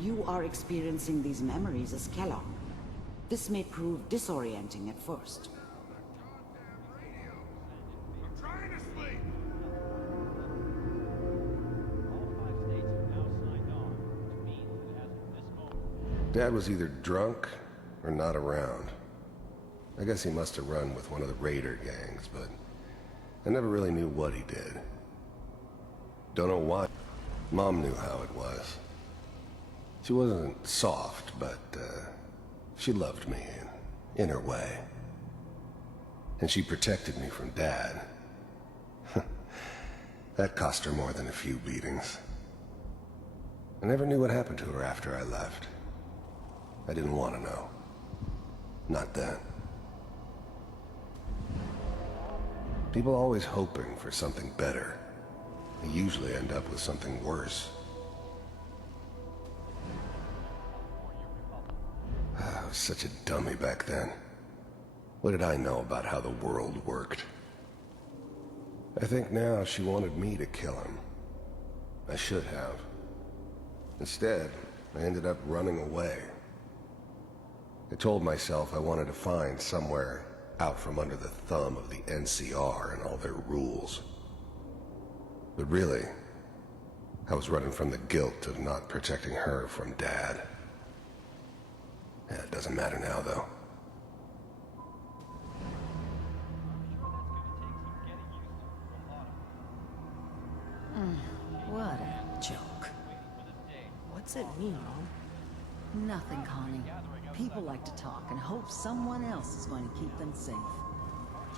You are experiencing these memories as Kellogg. This may prove disorienting at first. I'm trying to sleep. Dad was either drunk or not around. I guess he must have run with one of the raider gangs, but I never really knew what he did. Don't know why. Mom knew how it was. She wasn't soft, but she loved me in her way. And she protected me from Dad. That cost her more than a few beatings. I never knew what happened to her after I left. I didn't want to know. Not then. People always hoping for something better. They usually end up with something worse. I was such a dummy back then. What did I know about how the world worked? I think now she wanted me to kill him. I should have. Instead, I ended up running away. I told myself I wanted to find somewhere out from under the thumb of the NCR and all their rules. But really, I was running from the guilt of not protecting her from Dad. Yeah, it doesn't matter now, though. What a joke. What's it mean, Mom? Nothing, Connie. People like to talk and hope someone else is going to keep them safe.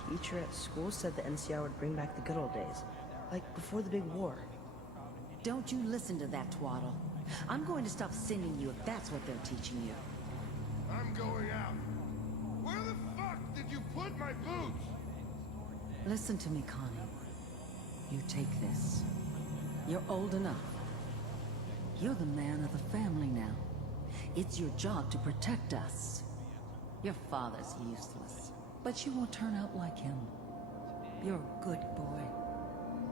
Teacher at school said the NCR would bring back the good old days. Like before the big war. Don't you listen to that twaddle. I'm going to stop singing you if that's what they're teaching you. I'm going out. Where the fuck did you put my boots? Listen to me, Connie. You take this. You're old enough. You're the man of the family now. It's your job to protect us. Your father's useless, but you won't turn out like him. You're a good boy.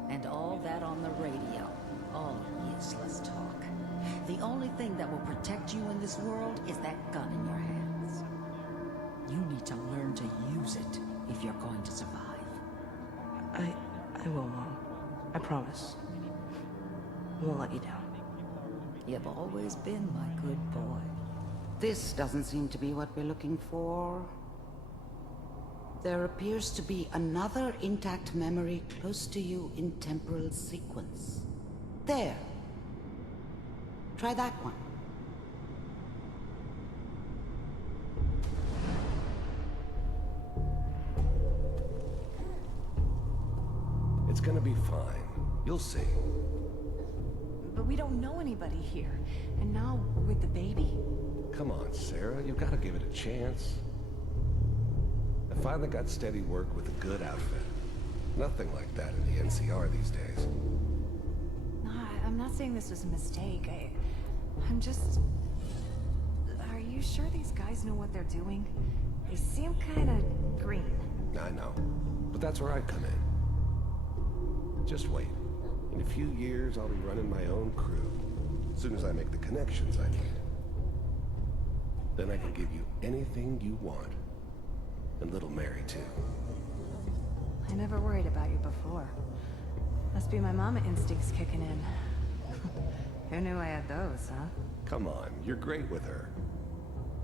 And all that on the radio, all useless talk. The only thing that will protect you in this world is that gun in your hands. You need to learn to use it if you're going to survive. I will, Mom. I promise. I won't let you down. You've always been my good boy. This doesn't seem to be what we're looking for. There appears to be another intact memory close to you in temporal sequence. There. Try that one. It's gonna be fine. You'll see. But we don't know anybody here. And now, with the baby? Come on, Sarah. You've got to give it a chance. I finally got steady work with a good outfit. Nothing like that in the NCR these days. No, I'm not saying this was a mistake. I'm just... Are you sure these guys know what they're doing? They seem kinda green. I know. But that's where I come in. Just wait. In a few years, I'll be running my own crew. As soon as I make the connections I need. Then I can give you anything you want. And little Mary, too. I never worried about you before. Must be my mama instincts kicking in. Who knew I had those, huh? Come on, you're great with her.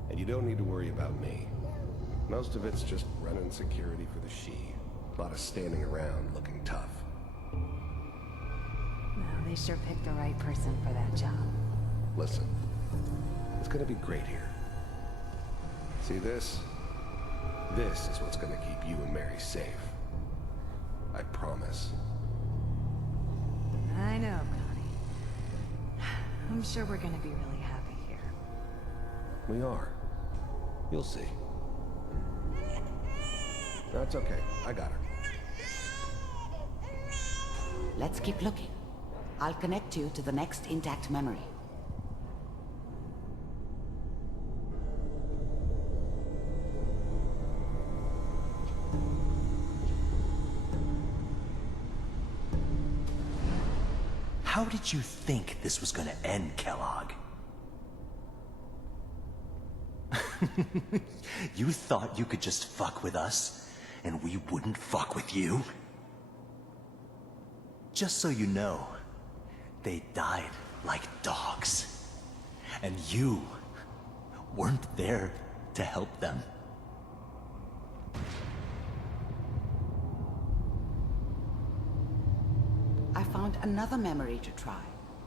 And you don't need to worry about me. Most of it's just running security for the she. A lot of standing around looking tough. Well, they sure picked the right person for that job. Listen, it's gonna be great here. See this? This is what's gonna keep you and Mary safe. I promise. I know, Connie. I'm sure we're gonna be really happy here. We are. You'll see. That's okay. I got her. Let's keep looking. I'll connect you to the next intact memory. How did you think this was gonna end, Kellogg? You thought you could just fuck with us, and we wouldn't fuck with you? Just so you know, they died like dogs. And you weren't there to help them. I found another memory to try.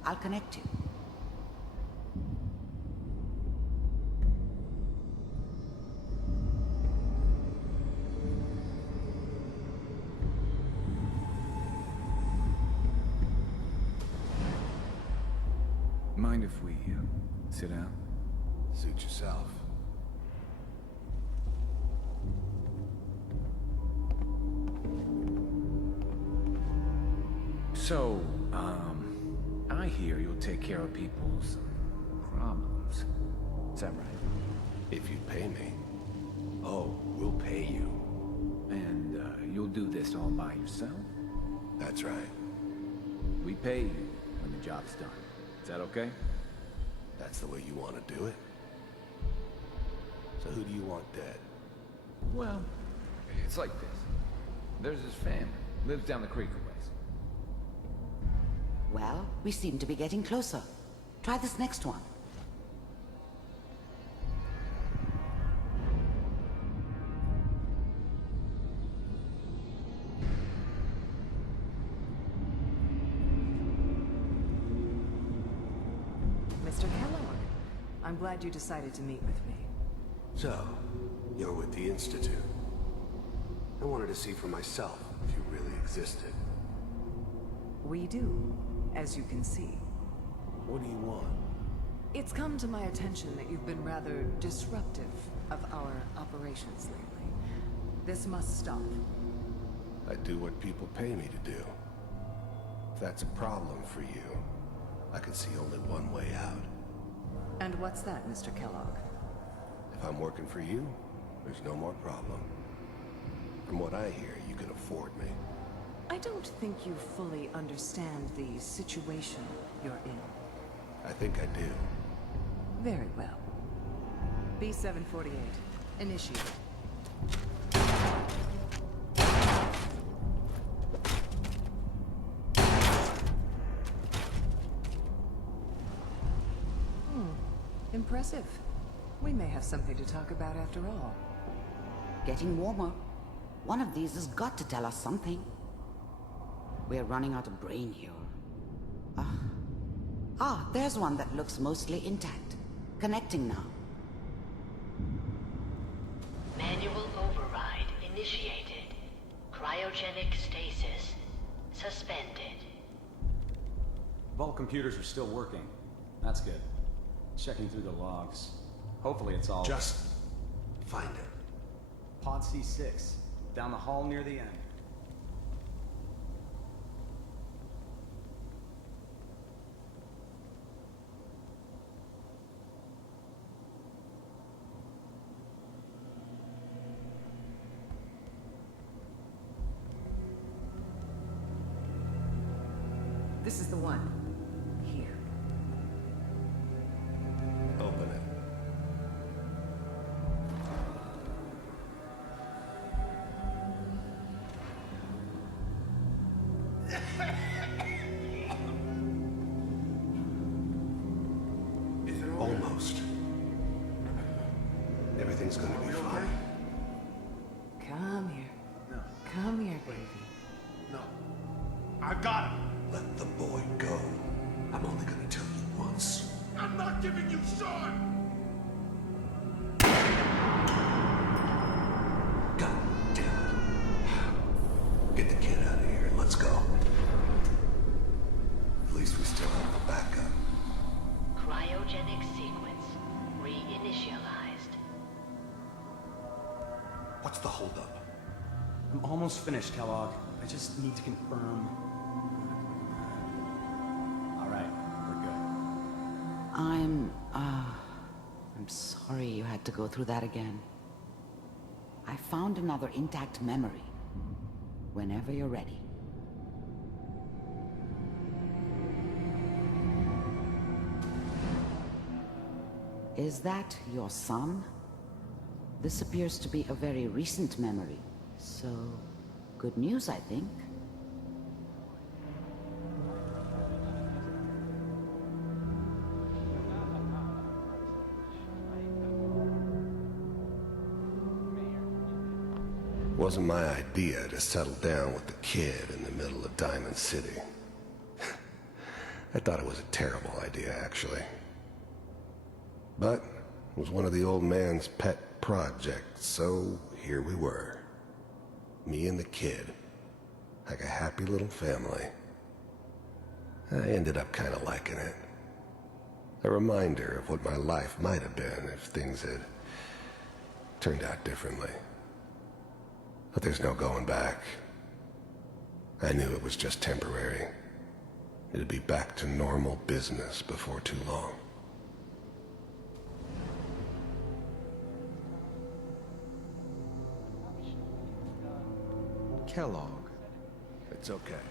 I'll connect you. Mind if we sit down? Suit yourself. So, I hear you'll take care of people's problems. Is that right? If you pay me. Oh, we'll pay you. And, you'll do this all by yourself? That's right. We pay you when the job's done. Is that okay? That's the way you want to do it. So who do you want dead? Well, it's like this. There's this family. Lives down the creek a ways. Well, we seem to be getting closer. Try this next one. Mr. Kellogg, I'm glad you decided to meet with me. So, you're with the Institute. I wanted to see for myself if you really existed. We do, as you can see. What do you want? It's come to my attention that you've been rather disruptive of our operations lately. This must stop. I do what people pay me to do. If that's a problem for you, I can see only one way out. And what's that, Mr. Kellogg? If I'm working for you, there's no more problem. From what I hear, you can afford me. I don't think you fully understand the situation you're in. I think I do. Very well. B-748, initiated. Impressive. We may have something to talk about after all. Getting warmer. One of these has got to tell us something. We're running out of brain here. There's one that looks mostly intact. Connecting now. Manual override initiated. Cryogenic stasis suspended. Vault computers are still working. That's good. Checking through the logs. Hopefully it's all... Just find it. Pod C6. Down the hall near the end. This is the one. Here. Open it. Almost. Everything's gonna be fine. Come here. No. Come here, baby. No. I got him. Let the boy go. I'm only gonna tell you once. I'm not giving you Sean. God damn it. Get the kid out of here and let's go. At least we still have a backup. Cryogenic sequence reinitialized. What's the holdup? I'm almost finished, Kellogg. I just need to confirm. All right, we're good. I'm sorry you had to go through that again. I found another intact memory. Whenever you're ready. Is that your son? This appears to be a very recent memory, so good news, I think. Wasn't my idea to settle down with the kid in the middle of Diamond City. I thought it was a terrible idea, actually. But it was one of the old man's pet projects, so here we were. Me and the kid, like a happy little family. I ended up kind of liking it. A reminder of what my life might have been if things had turned out differently. But there's no going back. I knew it was just temporary. It'd be back to normal business before too long. Kellogg. It's okay.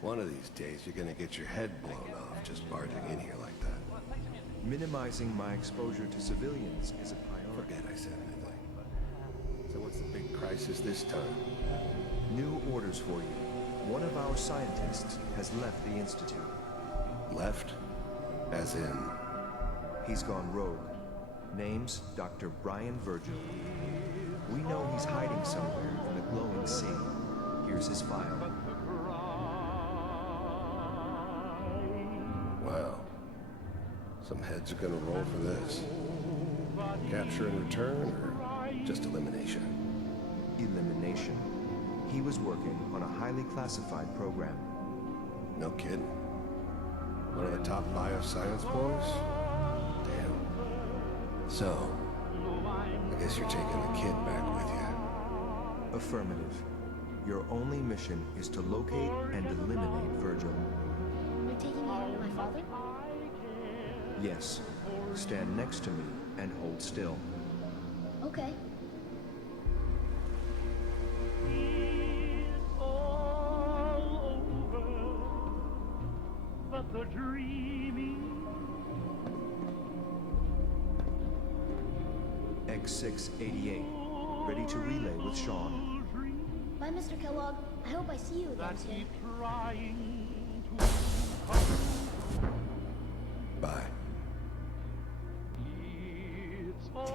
One of these days you're gonna get your head blown off just barging in here like that. Minimizing my exposure to civilians is a priority. Forget I said anything. So what's the big crisis this time? New orders for you. One of our scientists has left the Institute. Left? As in? He's gone rogue. Name's Dr. Brian Virgil. We know he's hiding somewhere in the glowing sea. Here's his file. Wow. Some heads are gonna roll for this. Capture and return, or just elimination? Elimination. He was working on a highly classified program. No kidding. One of the top bioscience boys? Damn. So, I guess you're taking the kid back with you. Affirmative. Your only mission is to locate and eliminate Virgil. You're taking me home with my father? Yes. Stand next to me and hold still. Okay. X688. Ready to relay with Sean. Bye, Mr. Kellogg. I hope I see you again soon. Bye.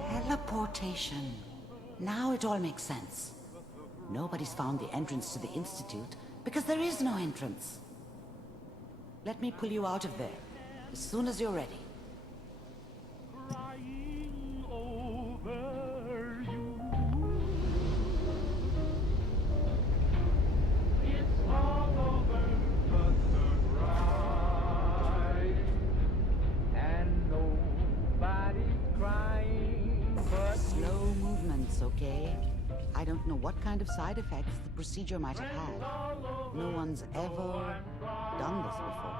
Teleportation. Now it all makes sense. Nobody's found the entrance to the Institute because there is no entrance. Let me pull you out of there as soon as you're ready. Slow movements, okay? I don't know what kind of side effects the procedure might have had. No one's ever done this before.